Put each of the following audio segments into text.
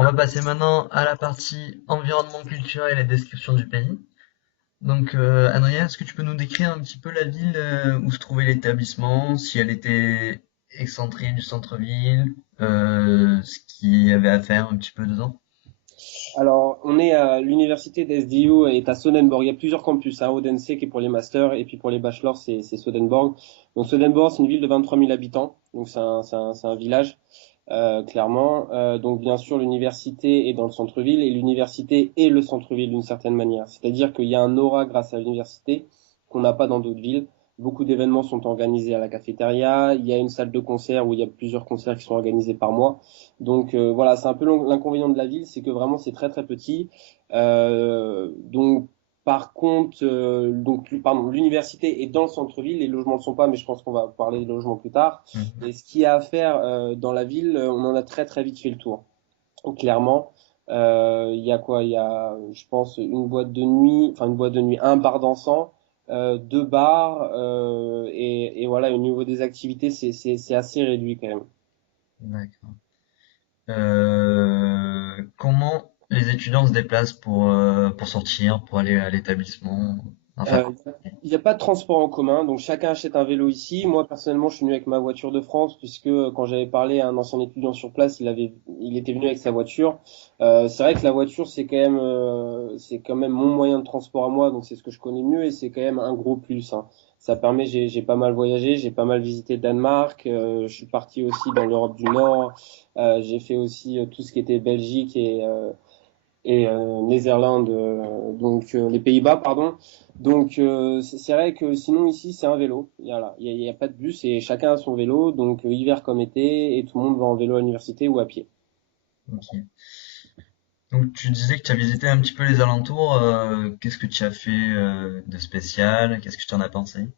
On va passer maintenant à la partie environnement culturel et description du pays. Donc, Adrien, est-ce que tu peux nous décrire un petit peu la ville où se trouvait l'établissement, si elle était excentrée du centre-ville, ce qu'il y avait à faire un petit peu dedans? Alors, on est à l'université d'SDU est à Sonnenborg. Il y a plusieurs campus, hein, Odense qui est pour les masters et puis pour les bachelors, c'est Sonnenborg. Donc Sonnenborg, c'est une ville de 23 000 habitants, donc c'est un village, clairement. Donc bien sûr, l'université est dans le centre-ville et l'université est le centre-ville d'une certaine manière. C'est-à-dire qu'il y a un aura grâce à l'université qu'on n'a pas dans d'autres villes. Beaucoup d'événements sont organisés à la cafétéria. Il y a une salle de concert où il y a plusieurs concerts qui sont organisés par mois. Donc voilà, c'est un peu l'inconvénient de la ville, c'est que vraiment c'est très très petit. Donc par contre, pardon, l'université est dans le centre-ville, les logements ne sont pas, mais je pense qu'on va parler des logements plus tard. Mhm. Et ce qu'il y a à faire dans la ville, on en a très très vite fait le tour. Donc, clairement, il y a quoi? Il y a, je pense, une boîte de nuit, un bar dansant, deux bars, et voilà, au niveau des activités, c'est assez réduit quand même. D'accord. Comment les étudiants se déplacent pour sortir, pour aller à l'établissement, en Euh, faculté? Il n'y a pas de transport en commun, donc chacun achète un vélo ici. Moi, personnellement, je suis venu avec ma voiture de France, puisque quand j'avais parlé à un ancien étudiant sur place, il était venu avec sa voiture. C'est vrai que la voiture, c'est quand même mon moyen de transport à moi, donc c'est ce que je connais mieux et c'est quand même un gros plus, hein. Ça permet, j'ai pas mal voyagé, j'ai pas mal visité le Danemark, je suis parti aussi dans l'Europe du Nord, j'ai fait aussi tout ce qui était Belgique et Netherlands, donc les Pays-Bas, pardon. Donc c'est vrai que sinon ici c'est un vélo. Voilà, il y a pas de bus et chacun a son vélo, donc hiver comme été, et tout le monde va en vélo à l'université ou à pied. Ok. Donc tu disais que tu as visité un petit peu les alentours. Qu'est-ce que tu as fait de spécial? Qu'est-ce que tu en as pensé?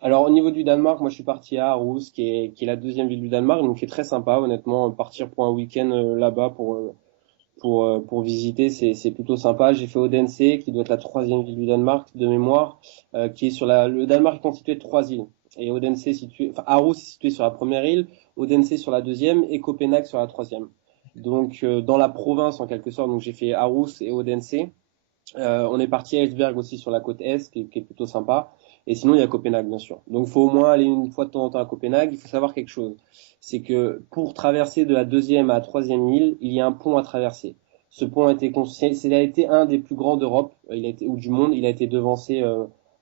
Alors au niveau du Danemark, moi je suis parti à Aarhus, qui est la deuxième ville du Danemark, donc qui est très sympa honnêtement. Partir pour un week-end là-bas pour visiter, c'est plutôt sympa. J'ai fait Odense, qui doit être la troisième ville du Danemark de mémoire, qui est sur le Danemark est constitué de trois îles. Et Odense est situé, enfin, Aarhus est situé sur la première île, Odense sur la deuxième et Copenhague sur la troisième. Donc, dans la province, en quelque sorte, donc j'ai fait Aarhus et Odense. On est parti à Esbjerg aussi sur la côte est, qui est plutôt sympa. Et sinon, il y a Copenhague, bien sûr. Donc, il faut au moins aller une fois de temps en temps à Copenhague. Il faut savoir quelque chose. C'est que pour traverser de la deuxième à la troisième île, il y a un pont à traverser. Ce pont a été construit, il a été un des plus grands d'Europe, ou du monde. Il a été devancé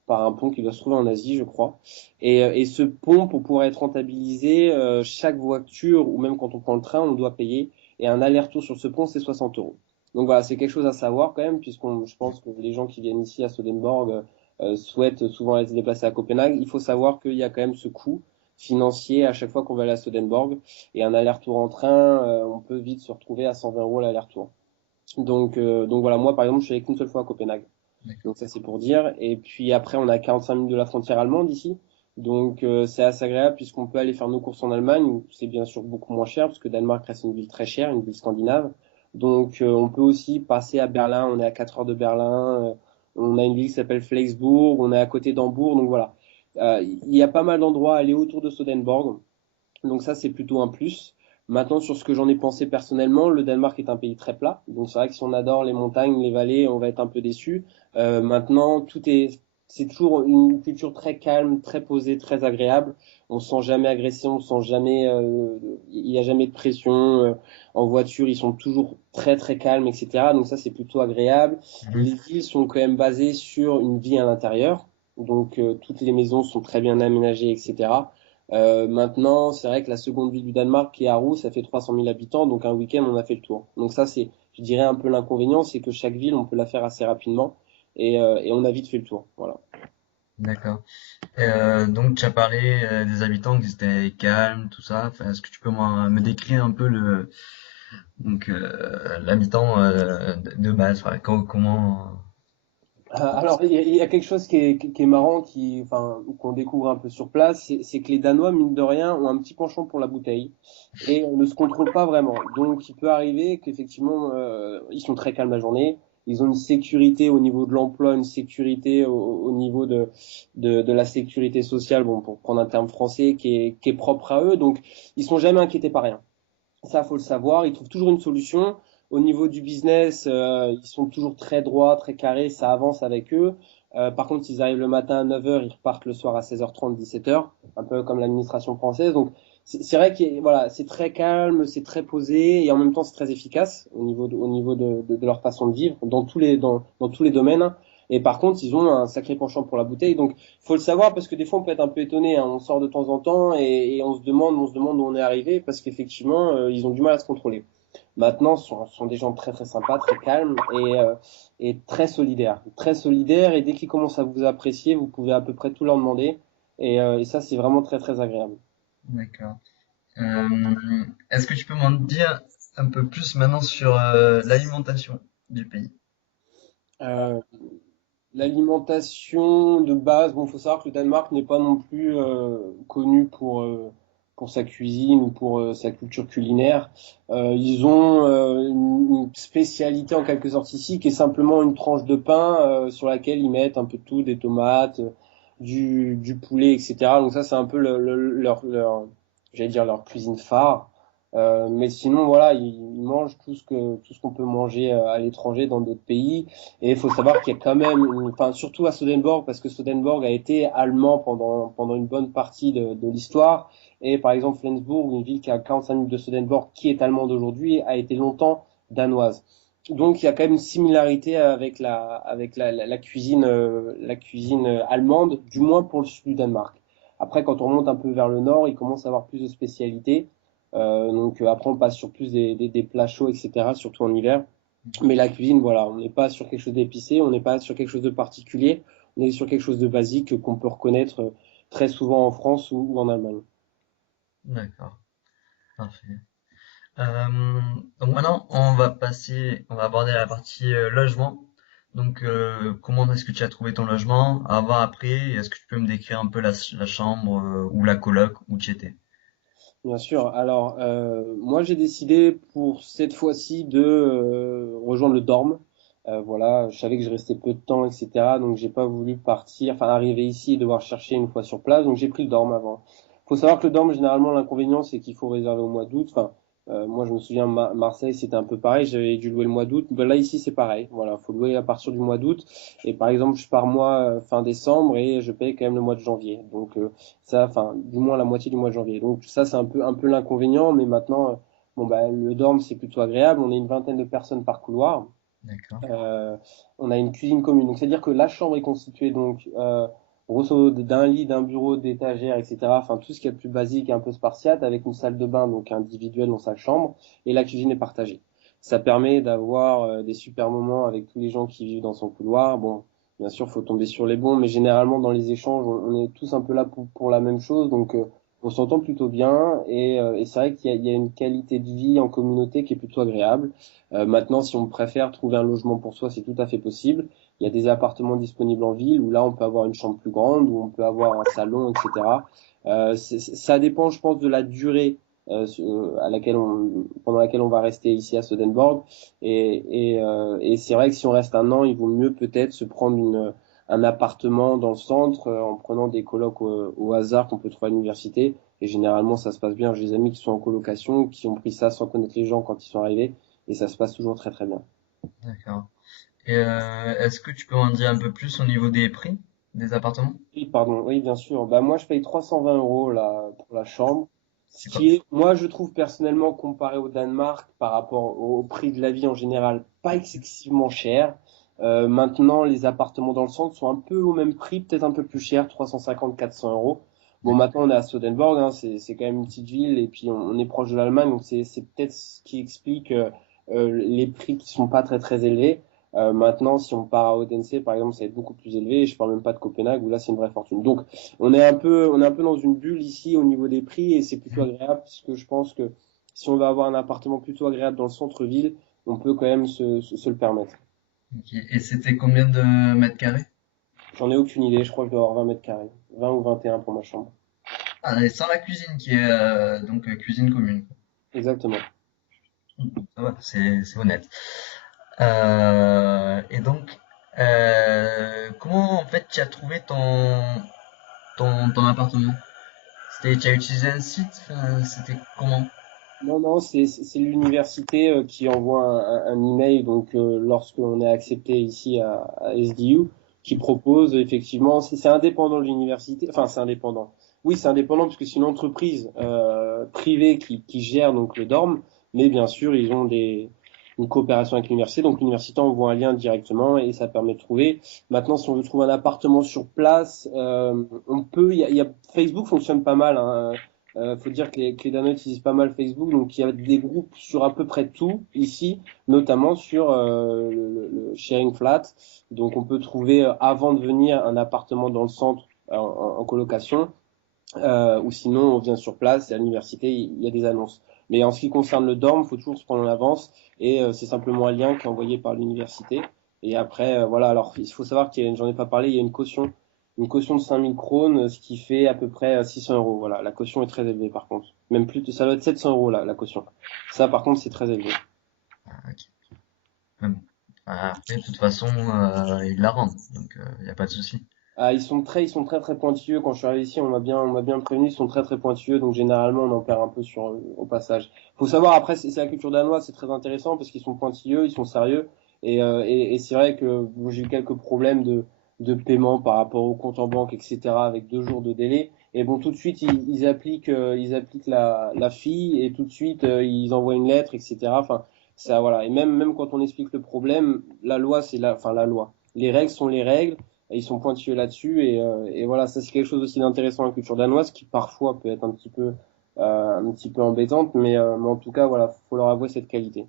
par un pont qui doit se trouver en Asie, je crois. Et ce pont, pour pouvoir être rentabilisé, chaque voiture, ou même quand on prend le train, on doit payer. Et un aller-retour sur ce pont, c'est 60 euros. Donc voilà, c'est quelque chose à savoir quand même, je pense que les gens qui viennent ici à Swedenborg souhaitent souvent aller se déplacer à Copenhague. Il faut savoir qu'il y a quand même ce coût financier à chaque fois qu'on va aller à Swedenborg. Et un aller-retour en train, on peut vite se retrouver à 120 euros l'aller-retour. Donc voilà, moi par exemple, je suis allé qu'une seule fois à Copenhague. D'accord. Donc ça c'est pour dire. Et puis après, on a 45 minutes de la frontière allemande ici. Donc c'est assez agréable puisqu'on peut aller faire nos courses en Allemagne, où c'est bien sûr beaucoup moins cher, parce que Danemark reste une ville très chère, une ville scandinave. Donc on peut aussi passer à Berlin, on est à 4 heures de Berlin, on a une ville qui s'appelle Flensburg, on est à côté d'Hambourg, donc voilà. Il y a pas mal d'endroits à aller autour de Sodenborg. Donc ça, c'est plutôt un plus. Maintenant, sur ce que j'en ai pensé personnellement, le Danemark est un pays très plat. Donc c'est vrai que si on adore les montagnes, les vallées, on va être un peu déçu. Maintenant, c'est toujours une culture très calme, très posée, très agréable. On se sent jamais agressé, on se sent jamais, il n'y a jamais de pression. En voiture, ils sont toujours très très calmes, etc. Donc ça, c'est plutôt agréable. Mhm. Les villes sont quand même basées sur une vie à l'intérieur. Donc toutes les maisons sont très bien aménagées, etc. Maintenant, c'est vrai que la seconde ville du Danemark, qui est Aarhus, ça fait 300 000 habitants, donc un week-end, on a fait le tour. Donc ça, c'est, je dirais, un peu l'inconvénient, c'est que chaque ville, on peut la faire assez rapidement et on a vite fait le tour. Voilà. D'accord. Donc tu as parlé des habitants qui étaient calmes, tout ça. Enfin, est-ce que tu peux me décrire un peu l'habitant de base, voilà, comment? Alors, il y a quelque chose qui est marrant, enfin, qu'on découvre un peu sur place, c'est que les Danois, mine de rien, ont un petit penchant pour la bouteille et on ne se contrôle pas vraiment. Donc, il peut arriver qu'effectivement, ils sont très calmes la journée. Ils ont une sécurité au niveau de l'emploi, une sécurité au niveau de la sécurité sociale, bon, pour prendre un terme français, qui est propre à eux. Donc, ils sont jamais inquiétés par rien. Ça, faut le savoir. Ils trouvent toujours une solution. Au niveau du business, ils sont toujours très droits, très carrés, ça avance avec eux. Par contre, ils arrivent le matin à 9 heures, ils repartent le soir à 16h30, 17 heures, un peu comme l'administration française. Donc, c'est vrai que voilà, c'est très calme, c'est très posé et en même temps c'est très efficace au niveau de leur façon de vivre dans tous les domaines. Et par contre, ils ont un sacré penchant pour la bouteille. Donc, faut le savoir parce que des fois on peut être un peu étonné, hein. On sort de temps en temps et on se demande où on est arrivé parce qu'effectivement, ils ont du mal à se contrôler. Maintenant, ce sont des gens très très sympas, très calmes et très solidaires. Très solidaires et dès qu'ils commencent à vous apprécier, vous pouvez à peu près tout leur demander. Et ça, c'est vraiment très très agréable. D'accord. Est-ce que tu peux m'en dire un peu plus maintenant sur l'alimentation du pays? Euh, L'alimentation de base, bon, faut savoir que le Danemark n'est pas non plus connu pour sa cuisine ou pour sa culture culinaire. Ils ont une spécialité en quelque sorte ici qui est simplement une tranche de pain sur laquelle ils mettent un peu de tout, des tomates, du poulet, etc. Donc ça, c'est un peu j'allais dire leur cuisine phare. Mais sinon, voilà, ils mangent tout ce qu'on peut manger à l'étranger dans d'autres pays. Et il faut savoir qu'il y a quand même, enfin surtout à Sodenborg, parce que Sodenborg a été allemand pendant une bonne partie de l'histoire. Et par exemple, Flensburg, une ville qui est à 45 minutes de Sodenborg, qui est allemande aujourd'hui, a été longtemps danoise. Donc il y a quand même une similarité avec la cuisine allemande, du moins pour le sud du Danemark. Après, quand on remonte un peu vers le nord, il commence à avoir plus de spécialités. Après, on passe sur plus des plats chauds, etc., surtout en hiver. Mais la cuisine, voilà, on n'est pas sur quelque chose d'épicé, on n'est pas sur quelque chose de particulier, on est sur quelque chose de basique qu'on peut reconnaître très souvent en France ou en Allemagne. D'accord, parfait. Euh, donc maintenant, on va aborder la partie logement. Donc, comment est-ce que tu as trouvé ton logement? Avant, après, et est-ce que tu peux me décrire un peu la chambre ou la coloc où tu étais? Bien sûr. Alors, moi, j'ai décidé pour cette fois-ci de rejoindre le dorm. Voilà, je savais que je restais peu de temps, etc. Donc, j'ai pas voulu partir, enfin, arriver ici et devoir chercher une fois sur place. Donc, j'ai pris le dorm avant. Faut savoir que le dorm, généralement, l'inconvénient, c'est qu'il faut réserver au mois d'août. Enfin, moi, je me souviens, Marseille, c'était un peu pareil. J'avais dû louer le mois d'août. Ben, là, ici, c'est pareil. Voilà, faut louer à partir du mois d'août. Et par exemple, je pars moi fin décembre et je paye quand même le mois de janvier. Donc, ça, enfin, du moins la moitié du mois de janvier. Donc ça, c'est un peu l'inconvénient, mais maintenant, bon bah le dorm c'est plutôt agréable. On est une vingtaine de personnes par couloir. D'accord. Euh, on a une cuisine commune. Donc c'est-à-dire que la chambre est constituée donc grosso modo d'un lit, d'un bureau, d'étagères, etc. Enfin tout ce qui est le plus basique, et un peu spartiate, avec une salle de bain donc individuelle dans sa chambre, et la cuisine est partagée. Ça permet d'avoir des super moments avec tous les gens qui vivent dans son couloir. Bon, bien sûr, faut tomber sur les bons, mais généralement dans les échanges, on est tous un peu là pour la même chose, donc on s'entend plutôt bien, et c'est vrai il y a une qualité de vie en communauté qui est plutôt agréable. Maintenant, si on préfère trouver un logement pour soi, c'est tout à fait possible. Il y a des appartements disponibles en ville où là, on peut avoir une chambre plus grande, où on peut avoir un salon, etc. Ça dépend, je pense, de la durée pendant laquelle on va rester ici à Sodenborg. Et c'est vrai que si on reste un an, il vaut mieux peut-être se prendre un appartement dans le centre en prenant des colocs au hasard qu'on peut trouver à l'université. Et généralement, ça se passe bien. J'ai des amis qui sont en colocation, qui ont pris ça sans connaître les gens quand ils sont arrivés et ça se passe toujours très très bien. D'accord. Et est-ce que tu peux en dire un peu plus au niveau des prix des appartements? Oui, pardon, oui, bien sûr. Bah, moi, je paye 320 euros là, pour la chambre, ce C'est quoi? qui est, moi, je trouve personnellement, comparé au Danemark, par rapport au prix de la vie en général, pas excessivement cher. Maintenant, les appartements dans le centre sont un peu au même prix, peut-être un peu plus cher, 350, 400 euros. Bon, D'accord. maintenant, on est à Sodenborg, hein, c'est quand même une petite ville, et puis on est proche de l'Allemagne, donc c'est peut-être ce qui explique les prix qui sont pas très très élevés. Maintenant, si on part à Odense, par exemple, ça va être beaucoup plus élevé. Et je parle même pas de Copenhague où là, c'est une vraie fortune. Donc, on est un peu dans une bulle ici au niveau des prix et c'est plutôt agréable parce que je pense que si on veut avoir un appartement plutôt agréable dans le centre-ville, on peut quand même se le permettre. Ok. Et c'était combien de mètres carrés? J'en ai aucune idée. Je crois que je dois avoir 20 mètres carrés, 20 ou 21 pour ma chambre. Ah, et sans la cuisine qui est donc cuisine commune. Exactement. Ça va, c'est honnête. Et donc, comment en fait tu as trouvé ton appartement? Tu as utilisé un site? Enfin, c'était comment? Non, non, c'est l'université qui envoie un email donc lorsqu'on est accepté ici à SDU qui propose effectivement c'est indépendant de l'université enfin c'est indépendant oui c'est indépendant parce que c'est une entreprise privée qui gère donc le dorm mais bien sûr ils ont une coopération avec l'université donc l'université envoie un lien directement et ça permet de trouver maintenant si on veut trouver un appartement sur place on peut Facebook fonctionne pas mal hein. Faut dire que les Danois utilisent pas mal Facebook, donc il y a des groupes sur à peu près tout ici, notamment sur le sharing flat. Donc on peut trouver avant de venir un appartement dans le centre en colocation, ou sinon on vient sur place et à l'université il y a des annonces. Mais en ce qui concerne le dorm, il faut toujours se prendre en avance et c'est simplement un lien qui est envoyé par l'université. Et après, voilà, alors il faut savoir j'en ai pas parlé, il y a une caution de 5000 krones, ce qui fait à peu près 600 euros. Voilà, la caution est très élevée par contre. Même plus, ça doit être 700 euros la caution. Ça par contre c'est très élevé. Ah, ok. Mais bon. Après, de toute façon, ils la rendent, donc il n'y a pas de souci. Ah, ils sont très pointilleux. Quand je suis arrivé ici, on m'a bien prévenu, ils sont très pointilleux. Donc généralement, on en perd un peu au passage. Faut savoir après, c'est la culture danoise, c'est très intéressant parce qu'ils sont pointilleux, ils sont sérieux. Et c'est vrai que bon, j'ai eu quelques problèmes de paiement par rapport au compte en banque, etc. avec 2 jours de délai. Et bon, tout de suite, ils appliquent la fille et tout de suite, ils envoient une lettre, etc. Enfin, ça, voilà. Et même quand on explique le problème, la loi, enfin, la loi. Les règles sont les règles. Et ils sont pointilleux là-dessus et voilà, ça c'est quelque chose aussi d'intéressant dans la culture danoise qui parfois peut être un petit peu embêtante, mais en tout cas voilà, faut leur avouer cette qualité.